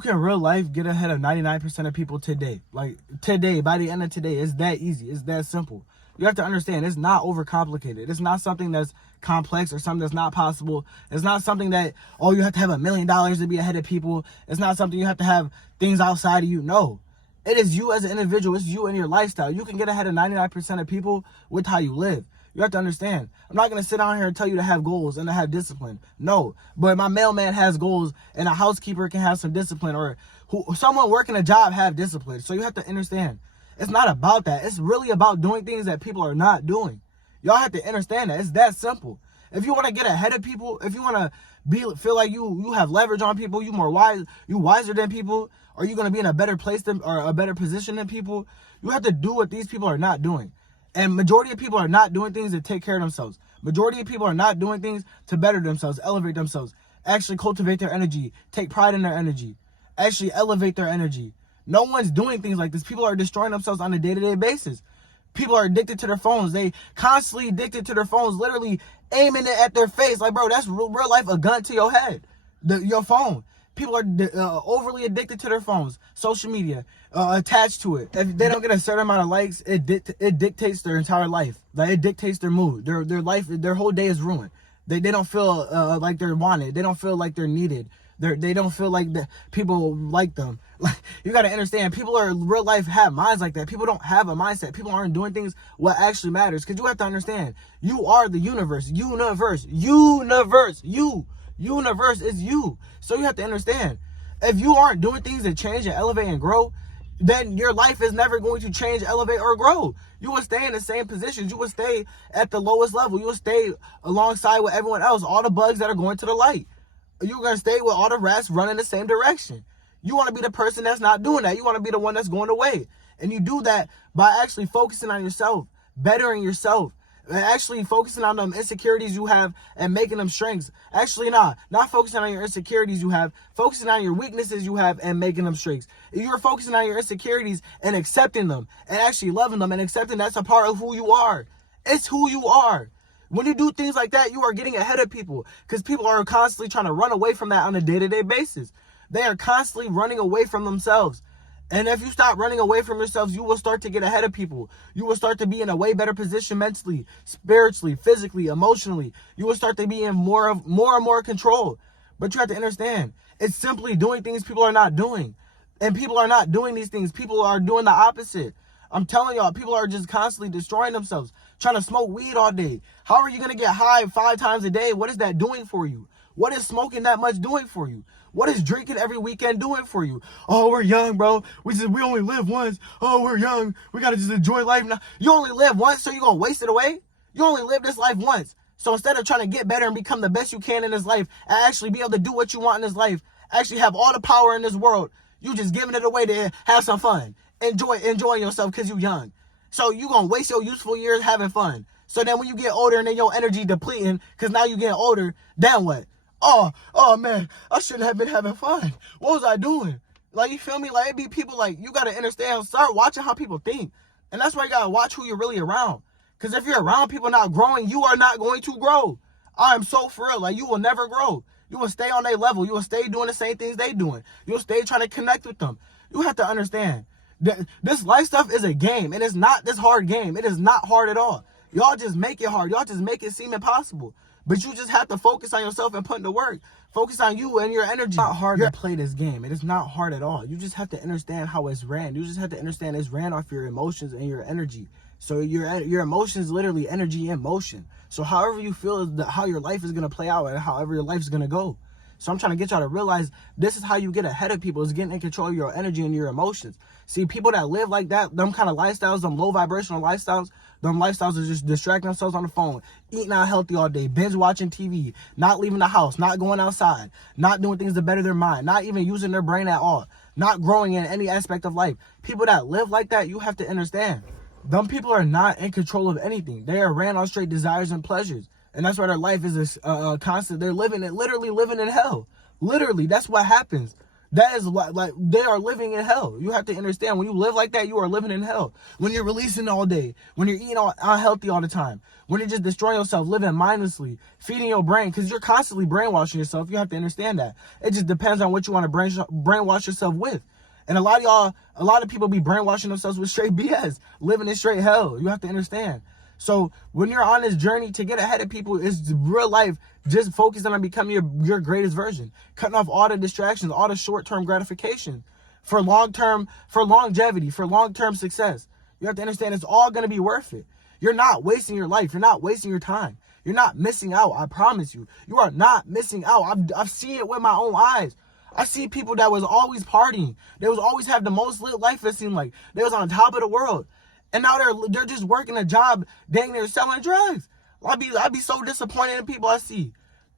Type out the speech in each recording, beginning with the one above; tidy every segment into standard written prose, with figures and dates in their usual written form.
You can in real life get ahead of 99% of people today. Like today, by the end of today, it's that easy. It's that simple. You have to understand it's not overcomplicated. It's not something that's complex or something that's not possible. It's not something that, oh, you have to have $1 million to be ahead of people. It's not something you have to have things outside of you. No. It is you as an individual. It's you and your lifestyle. You can get ahead of 99% of people with how you live. You have to understand. I'm not going to sit down here and tell you to have goals and to have discipline. No. But my mailman has goals and a housekeeper can have some discipline, or someone working a job have discipline. So you have to understand. It's not about that. It's really about doing things that people are not doing. Y'all have to understand that. It's that simple. If you want to get ahead of people, if you want to feel like you have leverage on people, you wiser than people, or you're going to be in a better place than, or a better position than people, you have to do what these people are not doing. And majority of people are not doing things to take care of themselves. Majority of people are not doing things to better themselves, elevate themselves, actually cultivate their energy, take pride in their energy, actually elevate their energy. No one's doing things like this. People are destroying themselves on a day-to-day basis. People are addicted to their phones. They constantly addicted to their phones, literally aiming it at their face. Like, bro, that's real life, a gun to your head, your phone. People are overly addicted to their phones, social media, attached to it. If they don't get a certain amount of likes, it dictates their entire life. Like, it dictates their mood. Their life, their whole day is ruined. They don't feel like they're wanted. They don't feel like they're needed. They don't feel like people like them. Like, you got to understand, people are real life have minds like that. People don't have a mindset. People aren't doing things what actually matters. Because you have to understand, you are the universe. Universe is you. So you have to understand, if you aren't doing things that change and elevate and grow, then your life is never going to change, elevate, or grow. You will stay in the same positions. You will stay at the lowest level. You will stay alongside with everyone else, all the bugs that are going to the light. You're going to stay with all the rats running the same direction. You want to be the person that's not doing that. You want to be the one that's going away. And you do that by actually focusing on yourself, bettering yourself, actually focusing on them insecurities you have and making them strengths. Actually, not focusing on your insecurities you have, focusing on your weaknesses you have and making them strengths. You're focusing on your insecurities and accepting them and actually loving them and accepting that's a part of who you are. It's who you are. When you do things like that, you are getting ahead of people, because people are constantly trying to run away from that on a day-to-day basis. They are constantly running away from themselves. And if you stop running away from yourselves, you will start to get ahead of people. You will start to be in a way better position mentally, spiritually, physically, emotionally. You will start to be in more and more control. But you have to understand, it's simply doing things people are not doing. And people are not doing these things. People are doing the opposite. I'm telling y'all, people are just constantly destroying themselves, trying to smoke weed all day. How are you going to get high 5 times a day? What is that doing for you? What is smoking that much doing for you? What is drinking every weekend doing for you? Oh, we're young, bro. We only live once. Oh, we're young. We got to just enjoy life now. You only live once, so you're going to waste it away? You only live this life once. So instead of trying to get better and become the best you can in this life and actually be able to do what you want in this life, actually have all the power in this world, you just giving it away to have some fun. Enjoying yourself because you're young. So you're going to waste your useful years having fun. So then when you get older and then your energy depleting because now you're getting older, then what? Oh man, I shouldn't have been having fun. What was I doing? Like, you feel me? Like, it be people, like, you got to understand, start watching how people think. And that's why you got to watch who you're really around. Because if you're around people not growing, you are not going to grow. I am so for real. Like, you will never grow. You will stay on their level. You will stay doing the same things they doing. You'll stay trying to connect with them. You have to understand. This life stuff is a game, and it's not this hard game. It is not hard at all. Y'all just make it hard. Y'all just make it seem impossible. But you just have to focus on yourself and put in the work. Focus on you and your energy. It's not hard to play this game. It is not hard at all. You just have to understand how it's ran. You just have to understand it's ran off your emotions and your energy. So your emotions, literally energy in motion. So however you feel is how your life is going to play out and however your life is going to go. So I'm trying to get y'all to realize this is how you get ahead of people, is getting in control of your energy and your emotions. See, people that live like that, them kind of lifestyles, them low vibrational lifestyles, them lifestyles are just distracting themselves on the phone, eating out healthy all day, binge watching TV, not leaving the house, not going outside, not doing things to better their mind, not even using their brain at all, not growing in any aspect of life. People that live like that, you have to understand, them people are not in control of anything. They are ran on straight desires and pleasures. And that's why their life is a constant. They're literally living in hell. Literally, that's what happens. That is like they are living in hell. You have to understand, when you live like that, you are living in hell. When you're releasing all day, when you're eating unhealthy all the time, when you're just destroying yourself, living mindlessly, feeding your brain, because you're constantly brainwashing yourself. You have to understand that. It just depends on what you want to brainwash yourself with. And a lot of people be brainwashing themselves with straight BS, living in straight hell. You have to understand. So when you're on this journey to get ahead of people, it's real life. Just focusing on becoming your greatest version, cutting off all the distractions, all the short-term gratification for longevity, for long-term success. You have to understand it's all going to be worth it. You're not wasting your life. You're not wasting your time. You're not missing out. I promise you. You are not missing out. I've seen it with my own eyes. I see people that was always partying. They was always have the most lit life, it seemed like. They was on top of the world. And now they're just working a job, dang near selling drugs. I'd be so disappointed in people I see.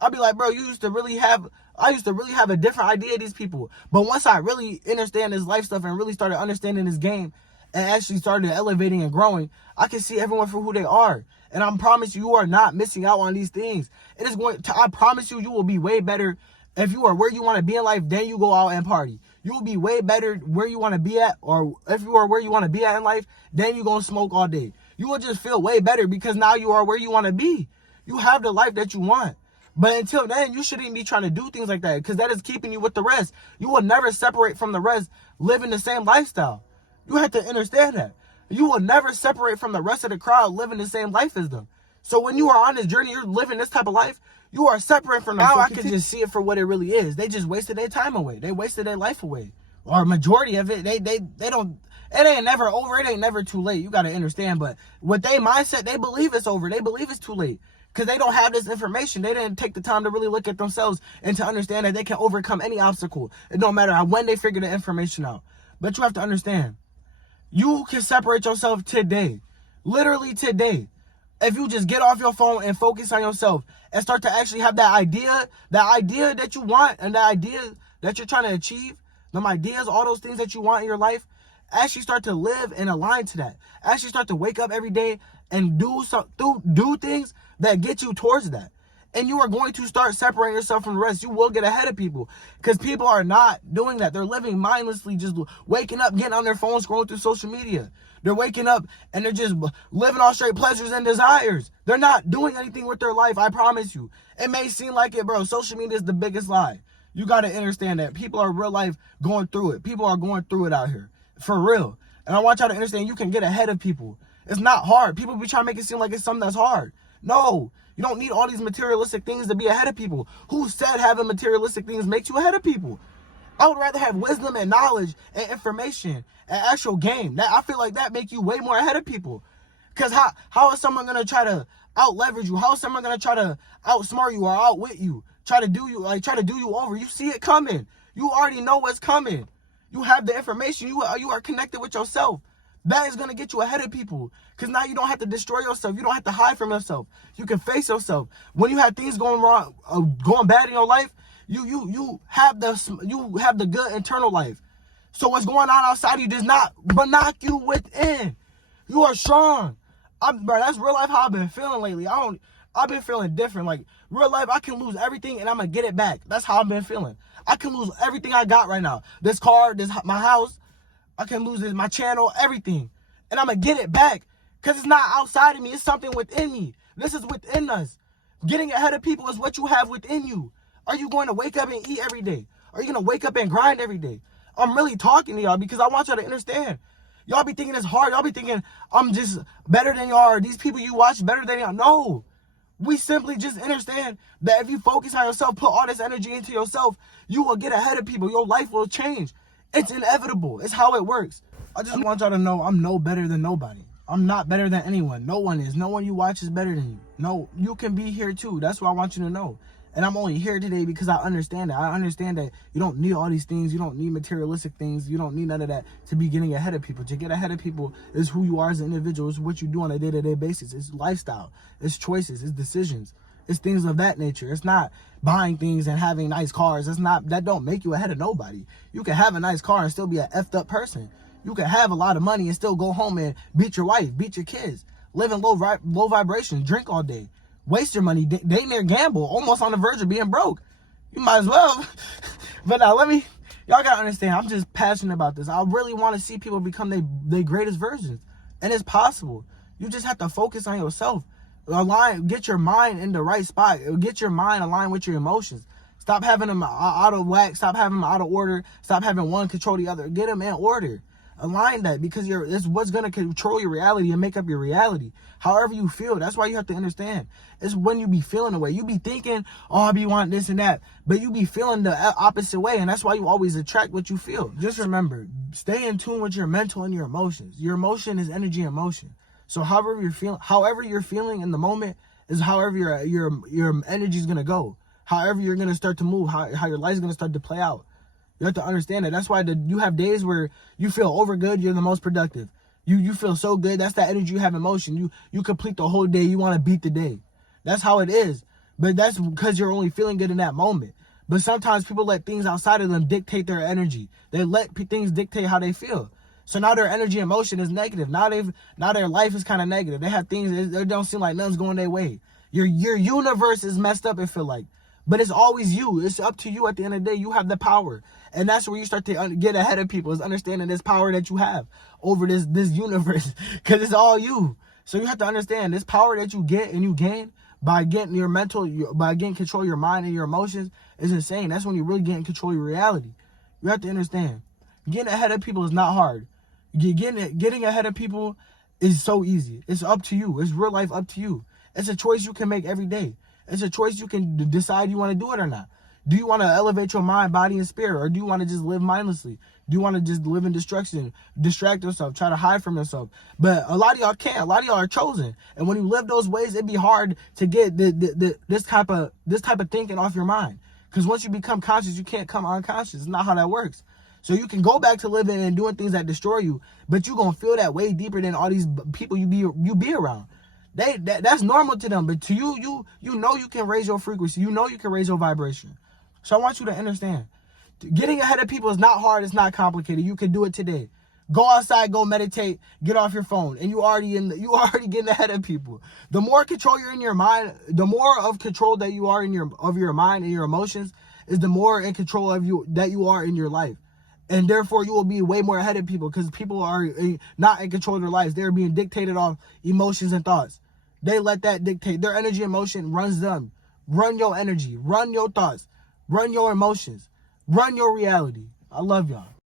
I'd be like, bro, I used to really have a different idea of these people. But once I really understand this life stuff and really started understanding this game and actually started elevating and growing, I can see everyone for who they are. And I promise you, you are not missing out on these things. I promise you, you will be way better if you are where you want to be in life, then you go out and party. You will be way better where you want to be at, or if you are where you want to be at in life, then you're going to smoke all day. You will just feel way better because now you are where you want to be. You have the life that you want. But until then, you shouldn't be trying to do things like that because that is keeping you with the rest. You will never separate from the rest living the same lifestyle. You have to understand that. You will never separate from the rest of the crowd living the same life as them. So when you are on this journey, you're living this type of life, you are separate from them. Now I can just see it for what it really is. They just wasted their time away. They wasted their life away. Or majority of it, they don't, it ain't never over. It ain't never too late. You got to understand. But with their mindset, they believe it's over. They believe it's too late. Because they don't have this information. They didn't take the time to really look at themselves and to understand that they can overcome any obstacle. It don't matter when they figure the information out. But you have to understand, you can separate yourself today. Literally today. If you just get off your phone and focus on yourself and start to actually have that idea that you want and that idea that you're trying to achieve, them ideas, all those things that you want in your life, actually start to live and align to that. Actually start to wake up every day and do things that get you towards that. And you are going to start separating yourself from the rest. You will get ahead of people because people are not doing that. They're living mindlessly, just waking up, getting on their phones, scrolling through social media. They're waking up and they're just living off straight pleasures and desires. They're not doing anything with their life, I promise you. It may seem like it, bro. Social media is the biggest lie. You got to understand that people are real life going through it. People are going through it out here. For real. And I want y'all to understand you can get ahead of people. It's not hard. People be trying to make it seem like it's something that's hard. No. You don't need all these materialistic things to be ahead of people. Who said having materialistic things makes you ahead of people? I would rather have wisdom and knowledge and information and actual game. That I feel like that make you way more ahead of people. Because how is someone going to try to out leverage you? How is someone going to try to outsmart you or outwit you? Try to do you over. You see it coming. You already know what's coming. You have the information. You are connected with yourself. That is going to get you ahead of people. Because now you don't have to destroy yourself. You don't have to hide from yourself. You can face yourself. When you have things going wrong, going bad in your life, you have the good internal life. So what's going on outside you does not knock you within. You are strong. Bro, that's real life how I've been feeling lately. I've been feeling different. Like real life, I can lose everything and I'm gonna get it back. That's how I've been feeling. I can lose everything I got right now. This car, my house. I can lose my channel, everything. And I'm gonna get it back. Because it's not outside of me. It's something within me. This is within us. Getting ahead of people is what you have within you. Are you going to wake up and eat every day? Are you going to wake up and grind every day? I'm really talking to y'all because I want y'all to understand. Y'all be thinking it's hard. Y'all be thinking I'm just better than y'all or these people you watch better than y'all. No. We simply just understand that if you focus on yourself, put all this energy into yourself, you will get ahead of people. Your life will change. It's inevitable. It's how it works. I just want y'all to know I'm no better than nobody. I'm not better than anyone. No one is. No one you watch is better than you. No, you can be here too. That's what I want you to know. And I'm only here today because I understand that. I understand that you don't need all these things. You don't need materialistic things. You don't need none of that to be getting ahead of people. To get ahead of people is who you are as an individual. It's what you do on a day-to-day basis. It's lifestyle. It's choices. It's decisions. It's things of that nature. It's not buying things and having nice cars. That don't make you ahead of nobody. You can have a nice car and still be an effed up person. You can have a lot of money and still go home and beat your wife, beat your kids, live in low vibrations, drink all day, waste your money, date near gamble, almost on the verge of being broke. You might as well. But now let me Y'all gotta understand, I'm just passionate about this. I really want to see people become their greatest versions. And it's possible. You just have to focus on yourself. Get your mind in the right spot. Get your mind aligned with your emotions. Stop having them out of whack. Stop having them out of order. Stop having one control the other. Get them in order. Align that, because it's what's going to control your reality and make up your reality. However you feel, that's why you have to understand. It's when you be feeling the way. You be thinking, oh, I be wanting this and that. But you be feeling the opposite way, and that's why you always attract what you feel. Just remember, stay in tune with your mental and your emotions. Your emotion is energy and motion. So however you're feeling in the moment is however your energy is going to go. However you're going to start to move, how your life is going to start to play out. You have to understand that. That's why you have days where you feel over good. You're the most productive. You feel so good. That's that energy you have in motion. You complete the whole day. You want to beat the day. That's how it is. But that's because you're only feeling good in that moment. But sometimes people let things outside of them dictate their energy. They let things dictate how they feel. So now their energy and motion is negative. Now their life is kind of negative. They have things, it don't seem like nothing's going their way. Your universe is messed up, it feel like. But it's always you. It's up to you at the end of the day. You have the power. And that's where you start to get ahead of people, is understanding this power that you have over this universe. Because it's all you. So you have to understand this power that you get and you gain by getting by getting control of your mind and your emotions is insane. That's when you really get in control of your reality. You have to understand. Getting ahead of people is not hard. Getting ahead of people is so easy. It's up to you. It's real life up to you. It's a choice you can make every day. It's a choice you can decide you want to do it or not. Do you want to elevate your mind, body, and spirit? Or do you want to just live mindlessly? Do you want to just live in destruction, distract yourself, try to hide from yourself? But a lot of y'all can't. A lot of y'all are chosen. And when you live those ways, it'd be hard to get this type of thinking off your mind. Because once you become conscious, you can't come unconscious. It's not how that works. So you can go back to living and doing things that destroy you, but you're going to feel that way deeper than all these people you be around. That's normal to them, but to you know you can raise your frequency. You know you can raise your vibration. So I want you to understand, getting ahead of people is not hard. It's not complicated. You can do it today. Go outside, go meditate, get off your phone, and you already getting ahead of people. The more control you're in your mind, the more of control that you are of your mind and your emotions, is the more in control of you that you are in your life. And therefore, you will be way more ahead of people, because people are not in control of their lives. They're being dictated off emotions and thoughts. They let that dictate. Their energy and emotion runs them. Run your energy. Run your thoughts. Run your emotions. Run your reality. I love y'all.